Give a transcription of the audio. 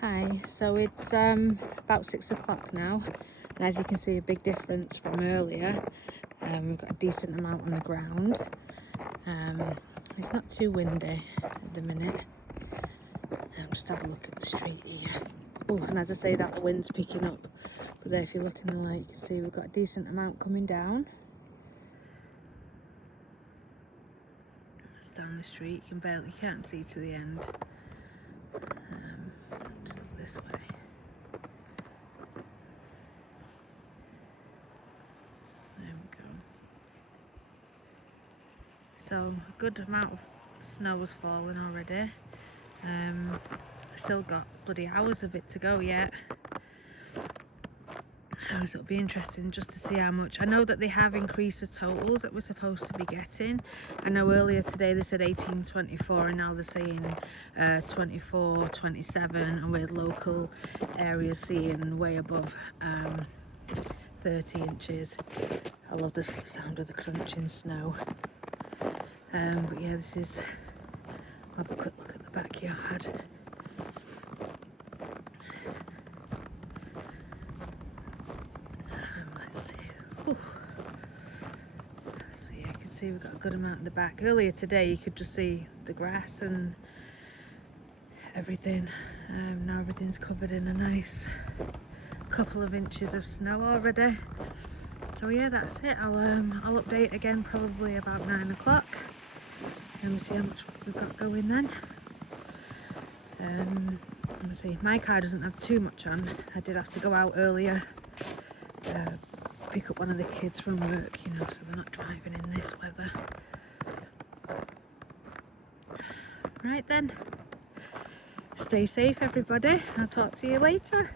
Hi, so it's about 6 o'clock now, and as you can see, a big difference from earlier. We've got a decent amount on the ground. It's not too windy at the minute. Just have a look at the street here. Oh, and as I say that, the wind's picking up. But there, if you look in the light, you can see we've got a decent amount coming down. It's down the street. You can't see to the end. Just look this way. There we go. So a good amount of snow has fallen already. Still got bloody hours of it to go yet. So it'll be interesting just to see how much. I know that they have increased the totals that we're supposed to be getting. I know earlier today they said 1824 and now they're saying 24, 27, and with local areas seeing way above 30 inches. I love the sound of the crunching snow. But yeah, this is, I'll have a quick look at the backyard. Let's see. Oof. So yeah, you can see we've got a good amount in the back. Earlier today you could just see the grass and everything. Now everything's covered in a nice couple of inches of snow already. So yeah, that's it. I'll update again probably about 9 o'clock. And we'll see how much we've got going then. Let's see, my car doesn't have too much on. I did have to go out earlier, pick up one of the kids from work, you know, so we're not driving in this weather. Right then, stay safe everybody. I'll talk to you later.